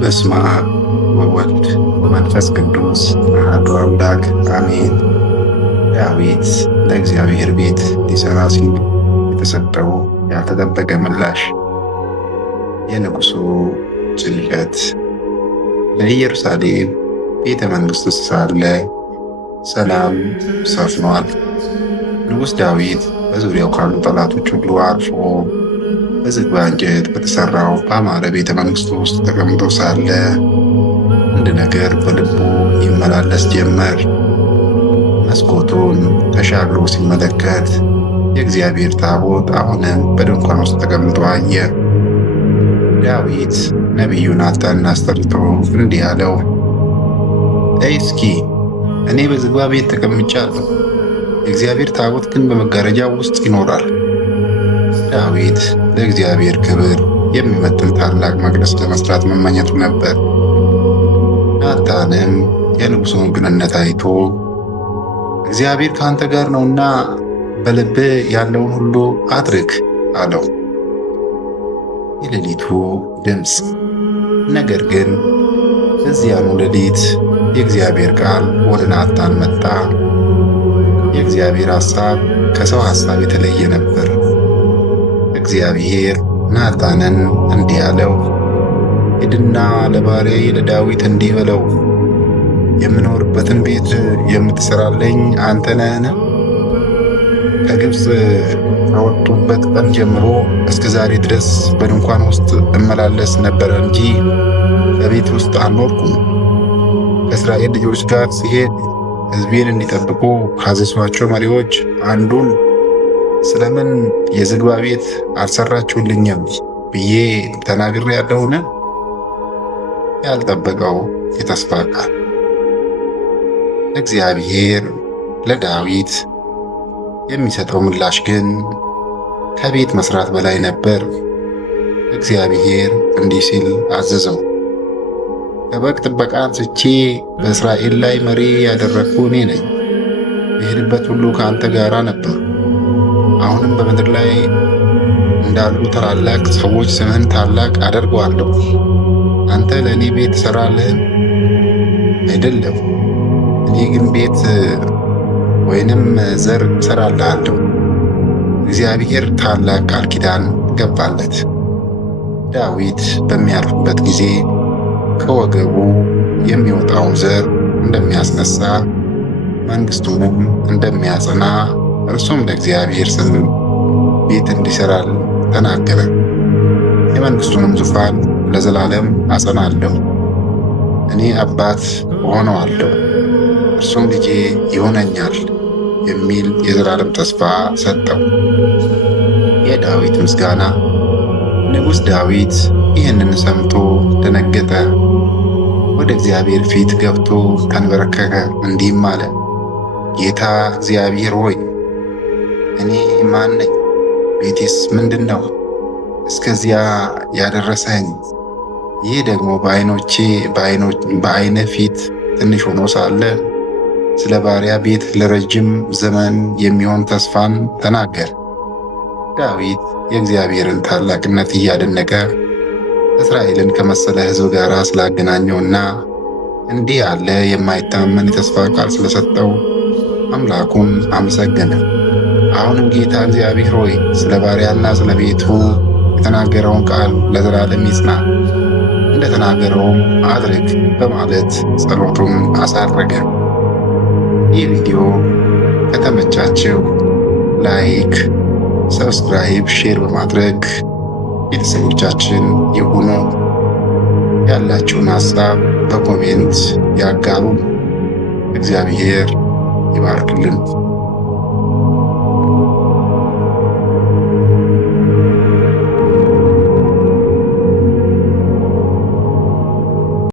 በስመ አብ ወወልድ ወመንፈስ ቅዱስ አሐዱ አምላክ አሜን። ዳዊት ለእግዚአብሔር ቤት ሊሠራ ሲል የተሰጠው ያልተጠበቀ ምላሽ። የንጉሡ ጭንቀት። በኢየሩሳሌም ቤተ መንግሥት ሳለ ሰላም ሰፍኗል። ንጉሥ ዳዊት በዙሪያው ካሉ ጠላቶች ሁሉ አልፎ በዝግባ እንጨት በተሠራው በአማረ ቤተ መንግሥቱ ውስጥ ተቀምጦ ሳለ አንድ ነገር በልቡ ይመላለስ ጀመር። መስኮቱን ተሻግሮ ሲመለከት የእግዚአብሔር ታቦት አሁንም በድንኳን ውስጥ ተቀምጦ አየ። ዳዊት ነቢዩ ናታንን አስጠርቶ እንዲህ አለው፣ እስኪ እኔ በዝግባ ቤት ተቀምጫለሁ፣ የእግዚአብሔር ታቦት ግን በመጋረጃው ውስጥ ይኖራል። ዳዊት ለእግዚአብሔር ክብር የሚመጥን ታላቅ መቅደስ ለመስራት መመኘቱ ነበር። ናታንም የንጉሡን ቅንነት አይቶ እግዚአብሔር ከአንተ ጋር ነውና በልብህ ያለውን ሁሉ አድርግ አለው። የሌሊቱ ድምፅ። ነገር ግን በዚያኑ ሌሊት የእግዚአብሔር ቃል ወደ ናታን መጣ። የእግዚአብሔር ሐሳብ ከሰው ሐሳብ የተለየ ነበር። እግዚአብሔር ናታንን እንዲህ አለው፣ ሂድና ለባሪያዬ ለዳዊት እንዲህ በለው፣ የምኖርበትን ቤት የምትሠራልኝ አንተ ነህን? ከግብፅ ከወጡበት ቀን ጀምሮ እስከ ዛሬ ድረስ በድንኳን ውስጥ እመላለስ ነበረ እንጂ በቤት ውስጥ አልኖርኩም። ከእስራኤል ልጆች ጋር ሲሄድ ሕዝቤን እንዲጠብቁ ካዘዝኋቸው መሪዎች አንዱን ስለምን የዝግባ ቤት አልሰራችሁልኝም ብዬ ተናግሬአለሁን? ያልጠበቀው የተስፋ ቃል። እግዚአብሔር ለዳዊት የሚሰጠው ምላሽ ግን ከቤት መስራት በላይ ነበር። እግዚአብሔር እንዲህ ሲል አዘዘው፣ ከበግ ጥበቃ አንስቼ በእስራኤል ላይ መሪ ያደረግኩ እኔ ነኝ። በሄድበት ሁሉ ከአንተ ጋር ነበር። አሁንም በምድር ላይ እንዳሉ ታላላቅ ሰዎች ስምህን ታላቅ አደርገዋለሁ። አንተ ለእኔ ቤት ትሠራለህን? አይደለም፣ እኔ ግን ቤት ወይንም ዘር እሠራልሃለሁ። እግዚአብሔር ታላቅ ቃል ኪዳን ገባለት። ዳዊት በሚያርፍበት ጊዜ ከወገቡ የሚወጣውን ዘር እንደሚያስነሳ መንግሥቱንም እንደሚያጸና እርሱም ለእግዚአብሔር ስም ቤት እንዲሠራል ተናገረ። የመንግሥቱንም ዙፋን ለዘላለም አጸናለሁ፣ እኔ አባት እሆነዋለሁ፣ እርሱም ልጄ ይሆነኛል የሚል የዘላለም ተስፋ ሰጠው። የዳዊት ምስጋና። ንጉሥ ዳዊት ይህንን ሰምቶ ደነገጠ። ወደ እግዚአብሔር ፊት ገብቶ ተንበረከከ፣ እንዲህም አለ፣ ጌታ እግዚአብሔር ሆይ እኔ ማን ነኝ? ቤቴስ ምንድን ነው? እስከዚያ ያደረሰኝ? ይህ ደግሞ በዓይንህ ፊት ትንሽ ሆኖ ሳለ ስለ ባሪያ ቤት ለረጅም ዘመን የሚሆን ተስፋን ተናገር። ዳዊት የእግዚአብሔርን ታላቅነት እያደነቀ እስራኤልን ከመሰለ ሕዝብ ጋር ስላገናኘውና እንዲህ ያለ የማይታመን የተስፋ ቃል ስለሰጠው አምላኩን አመሰገነ። አሁንም ጌታ እግዚአብሔር ሆይ ስለ ባሪያና ስለ ቤቱ የተናገረውን ቃል ለዘላለም ይጽና፣ እንደተናገረውም አድርግ በማለት ጸሎቱን አሳረገ። ይህ ቪዲዮ ከተመቻችሁ ላይክ፣ ሰብስክራይብ፣ ሼር በማድረግ ቤተሰቦቻችን ይሁኑ። ያላችሁን ሐሳብ በኮሜንት ያጋሩ። እግዚአብሔር ይባርክልን።